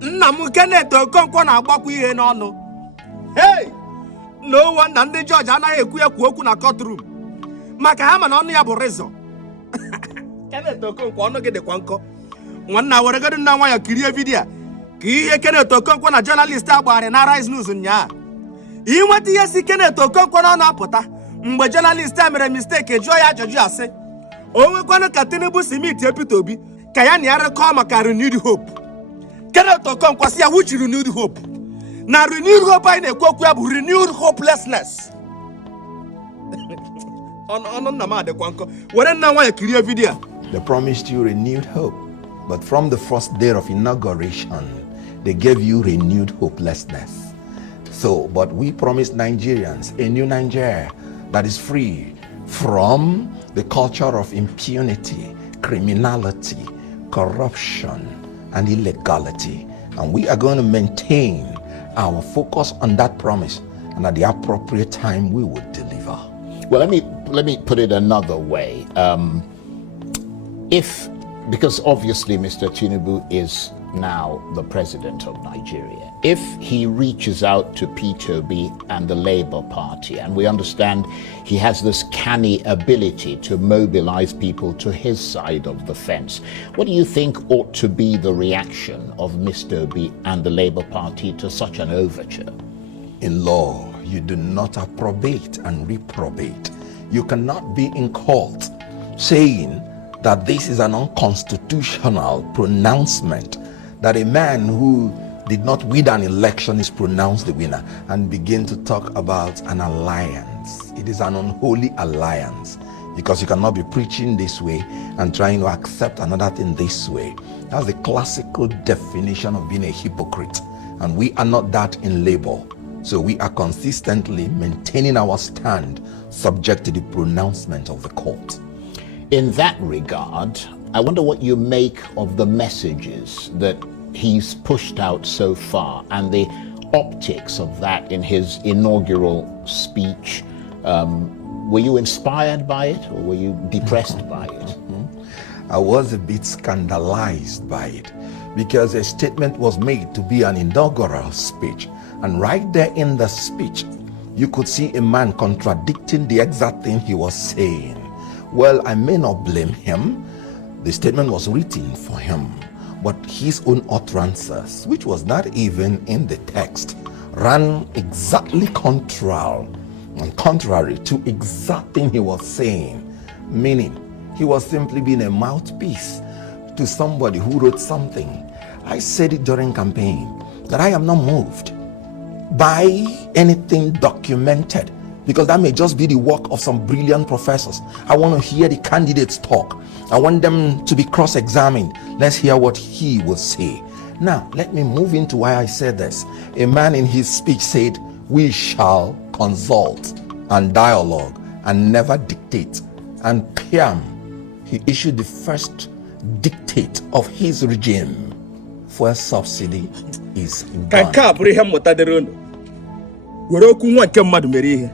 Nnamu Keneth Okonkwo na-agbakwa ihe n'ọnụ. Hey! No wonder ndị judge anaghị ekwu ekwu okwu na courtroom. Maka ha ma na ọnụ ya bụ rezọ. Keneth Okonkwo ọnụ gị dịkwa nkọ. Nwanna weregodu nna nwa ya kirie vidiyo ka ihe Keneth Okonkwo na journalist agbagharị na Rise News nnyaa. Inweta ihe si Keneth Okonkwo n'ọnụ apụta mgbe journalist a mere mistake jụọ ya ajụjụ asị. O nwekwanụ ka Tinubu si meet Peter Obi ka ya na ya rekọọ maka renewed hope. Keneth Okonkwo si ya which renewed hope? Na renewed hope anyị na-ekwu okwu ya bụ renewed hopelessness. Ọnụ nna m adịkwa nkọ. Were nna nwa ya kirie vidiyo. They promised you renewed hope, but from the first day of inauguration, they gave you renewed hopelessness. So, but we promised Nigerians a new Nigeria that is free from the culture of impunity, criminality, corruption, and illegality. And we are going to maintain our focus on that promise, and at the appropriate time we will deliver. Well, let me put it another way. Because obviously Mr. Tinubu is now the president of Nigeria, if he reaches out to Peter Obi and the Labour Party, and we understand he has this canny ability to mobilize people to his side of the fence, what do you think ought to be the reaction of Mr. Obi and the Labour Party to such an overture? In law, you do not approbate and reprobate. You cannot be in court saying that this is an unconstitutional pronouncement, that a man who did not win an election is pronounced the winner, and begin to talk about an alliance. It is an unholy alliance, because you cannot be preaching this way and trying to accept another thing this way. That's the classical definition of being a hypocrite, and we are not that in Labour. So we are consistently maintaining our stand subject to the pronouncement of the court. In that regard, I wonder what you make of the messages that he's pushed out so far and the optics of that in his inaugural speech. Were you inspired by it, or were you depressed by it? I was a bit scandalized by it, because a statement was made to be an inaugural speech, and right there in the speech you could see a man contradicting the exact thing he was saying. Well, I may not blame him. The statement was written for him, but his own utterances, which was not even in the text, ran exactly contrary to exact thing he was saying, meaning he was simply being a mouthpiece to somebody who wrote something. I said it during campaign that I am not moved by anything documented, because that may just be the work of some brilliant professors. I want to hear the candidates talk. I want them to be cross-examined. Let's hear what he will say. Now, let me move into why I said this. A man in his speech said, "We shall consult and dialogue and never dictate." And Piam, he issued the first dictate of his regime. Fuel subsidy is gone. Ka nke a bụrụ ihe mmụta dịrị unu. Were okwu nwa nke mmadụ mere ihe.